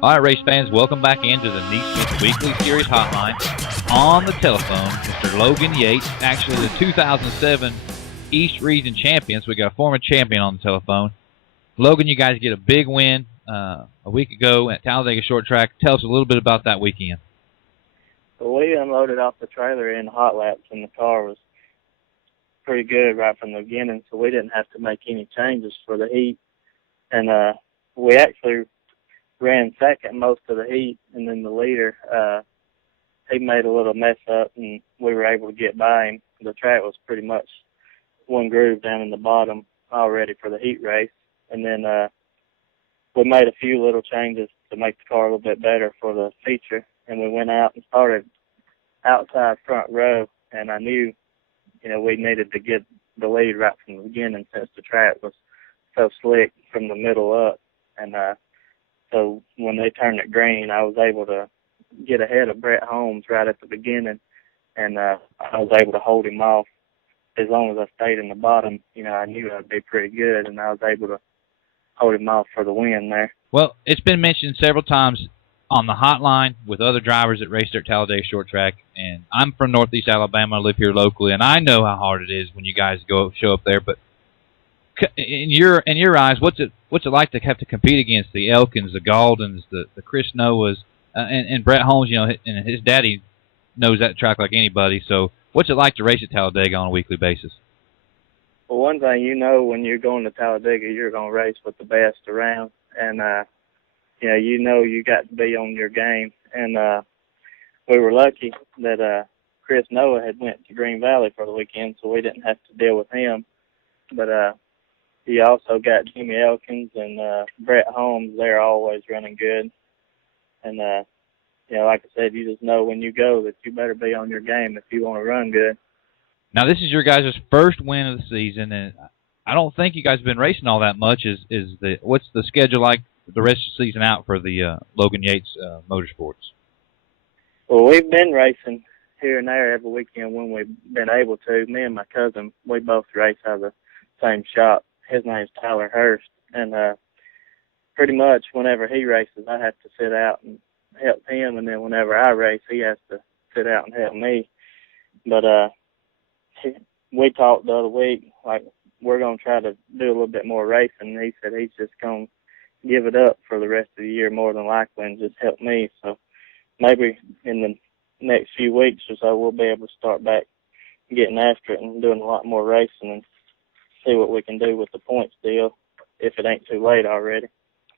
All right, race fans, welcome back into the NeSmith Weekly Series Hotline. On the telephone, Mr. Logan Yates, actually the 2007 East Region champions. We got a former champion on the telephone. Logan, you guys get a big win a week ago at Talladega Short Track. Tell us a little bit about that weekend. Well, we unloaded off the trailer in hot laps, and the car was pretty good right from the beginning, so we didn't have to make any changes for the heat. And we actually ran second most of the heat, and then the leader, he made a little mess up, and we were able to get by him. The track was pretty much one groove down in the bottom, all ready for the heat race. And then we made a few little changes to make the car a little bit better for the feature, and we went out and started outside front row, and I knew, we needed to get the lead right from the beginning since the track was so slick from the middle up. And so when they turned it green, I was able to get ahead of Brett Holmes right at the beginning, and I was able to hold him off. As long as I stayed in the bottom, I knew I'd be pretty good, and I was able to hold him off for the win there. Well, it's been mentioned several times on the hotline with other drivers that race there at Talladega Short Track, and I'm from Northeast Alabama. I live here locally, and I know how hard it is when you guys show up there. But in your eyes, what's it like to have to compete against the Elkins, the Galdens, the Chris Noahs, and Brett Holmes? And his daddy knows that track like anybody. So what's it like to race at Talladega on a weekly basis? Well, one thing when you're going to Talladega, you're going to race with the best around, and you got to be on your game. And we were lucky that Chris Noah had went to Green Valley for the weekend, so we didn't have to deal with him. But he also got Jimmy Elkins and Brett Holmes. They're always running good. And, like I said, you just know when you go that you better be on your game if you want to run good. Now, this is your guys' first win of the season, and I don't think you guys have been racing all that much. What's the schedule like the rest of the season out for the Logan Yates Motorsports? Well, we've been racing here and there every weekend when we've been able to. Me and my cousin, we both race out of the same shop. His name's Tyler Hurst, and pretty much whenever he races, I have to sit out and help him, and then whenever I race, he has to sit out and help me. But we talked the other week, like, we're going to try to do a little bit more racing, and he said he's just going to give it up for the rest of the year more than likely and just help me. So maybe in the next few weeks or so, we'll be able to start back getting after it and doing a lot more racing and see what we can do with the points deal if it ain't too late already.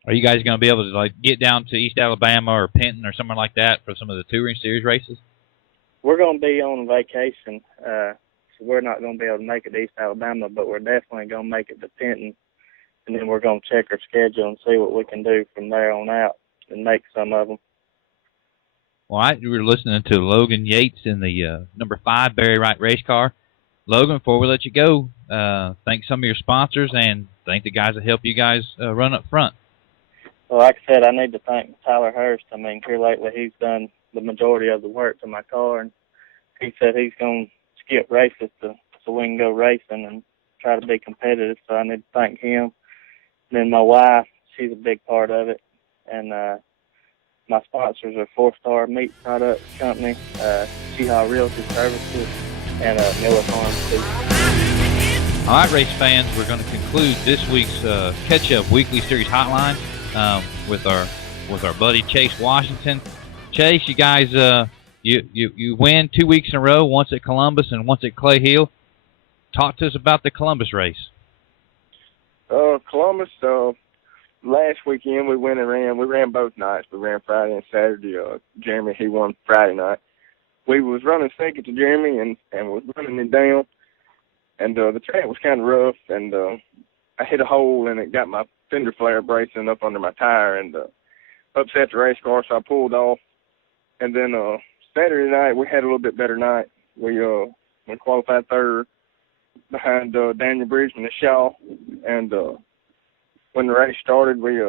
Are you guys going to be able to get down to East Alabama or Penton or somewhere like that for some of the Touring Series races? We're going to be on vacation, so we're not going to be able to make it to East Alabama, but we're definitely going to make it to Penton, and then we're going to check our schedule and see what we can do from there on out and make some of them. All right, you were listening to Logan Yates in the number 5 Barry Wright race car. Logan, before we let you go, thank some of your sponsors and thank the guys that help you guys run up front. Well, like I said, I need to thank Tyler Hurst. I mean, here lately he's done the majority of the work to my car, and he said he's going to skip races so we can go racing and try to be competitive, so I need to thank him. And then my wife, she's a big part of it. And my sponsors are 4-Star Meat Products Company, Sheehaw Realty Services, and Miller Farms too. All right, race fans, we're going to conclude this week's Catch-Up Weekly Series Hotline with our buddy Chase Washington. Chase, you guys, you win 2 weeks in a row, once at Columbus and once at Clay Hill. Talk to us about the Columbus race. Columbus, last weekend we went and ran. We ran both nights. We ran Friday and Saturday. Jeremy, he won Friday night. We was running second to Jeremy and was running him down. And the track was kind of rough, and I hit a hole, and it got my fender flare bracing up under my tire and upset the race car, so I pulled off. And then Saturday night, we had a little bit better night. We qualified third behind Daniel Bridgman and Shaw. And when the race started, me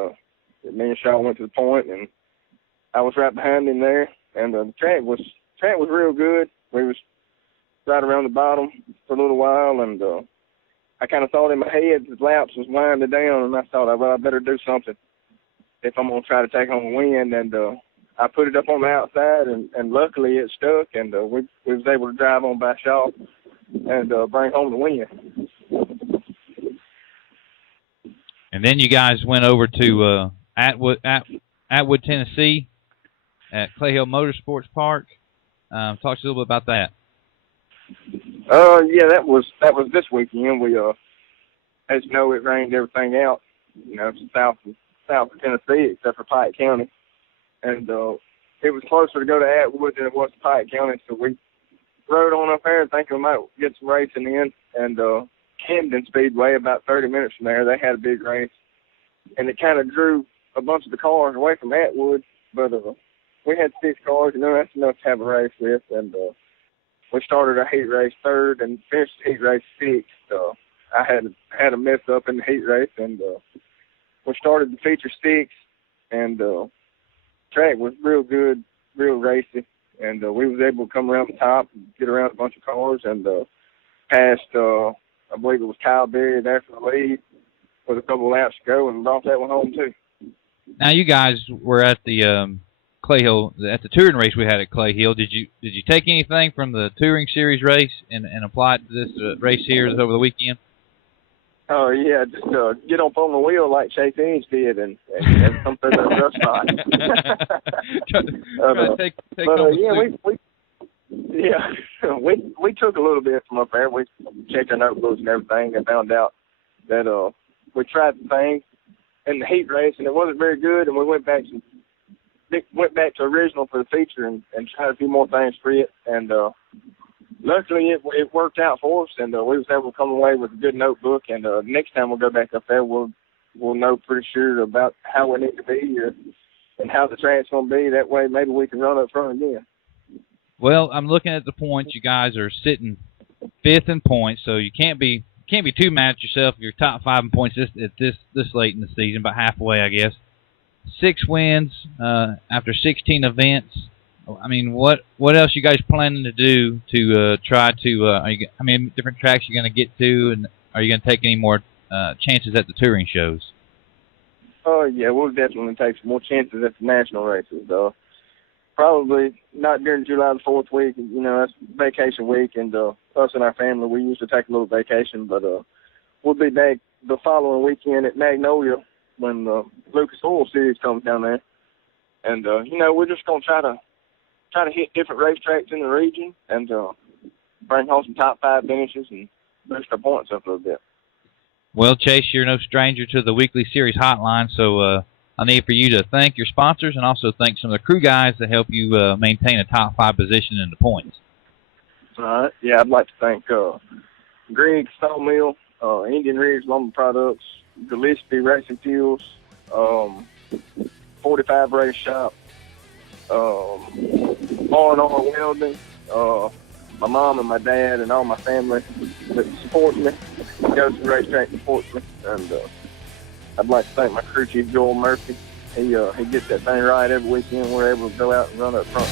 and Shaw went to the point, and I was right behind him there. And the track was real good. We was right around the bottom for a little while, and I kind of thought in my head the laps was winding down, and I thought, well, I better do something. if I'm going to try to take home a win. And I put it up on the outside, and luckily it stuck, and we was able to drive on by Shaw and bring home the win. And then you guys went over to Atwood, Tennessee, at Clay Hill Motorsports Park. Talk to us a little bit about that. Yeah, that was this weekend. We as you know, it rained everything out. You know, south of Tennessee, except for Pike County, and it was closer to go to Atwood than it was to Pike County. So we rode on up there thinking we might get some racing in. And Camden Speedway, about 30 minutes from there, they had a big race, and it kind of drew a bunch of the cars away from Atwood. But we had 6 cars, and that's enough to have a race with. And we started our heat race 3rd and finished the heat race 6th. I had a mess up in the heat race, and we started the feature 6th, and track was real good, real racy, and we was able to come around the top and get around a bunch of cars, and passed, I believe it was Kyle Berry there for the lead with a couple of laps to go, and brought that one home too. Now you guys were at the Clay Hill, at the touring race we had at Clay Hill. Did you take anything from the touring series race and apply it to this race here over the weekend? Oh yeah, just get up on the wheel like Chase Inge did and come through the rough spot. We took a little bit from up there. We checked our notebooks and everything and found out that we tried the thing in the heat race and it wasn't very good, and we went back to original for the feature and tried a few more things for it, and luckily it worked out for us, and we was able to come away with a good notebook, and next time we'll go back up there, we'll know pretty sure about how we need to be and how the track's going to be. That way maybe we can run up front again. Well, I'm looking at the points. You guys are sitting 5th in points, so you can't be too mad at yourself. You're top 5 in points this late in the season, about halfway, I guess. 6 wins after 16 events. I mean, what else you guys planning to do to try to? How many different tracks you going to get to, and are you going to take any more chances at the touring shows? Oh yeah, we'll definitely take some more chances at the national races, though. Probably not during July the 4th week. You know, that's vacation week, and us and our family, we usually take a little vacation. But we'll be back the following weekend at Magnolia when the Lucas Oil Series comes down there. And you know, we're just gonna try to hit different racetracks in the region and bring home some top 5 finishes and boost our points up a little bit. Well, Chase, you're no stranger to the weekly series hotline, so I need for you to thank your sponsors and also thank some of the crew guys that help you maintain a top 5 position in the points. All right. Yeah, I'd like to thank Greg Sawmill, Indian Ridge Lumber Products, Gillespie Racing Fuels, 45 Race Shop, R&R Welding, my mom and my dad and all my family that supports me, goes to the racetrack and supports me. And I'd like to thank my crew chief, Joel Murphy. He gets that thing right every weekend. We're able to go out and run up front.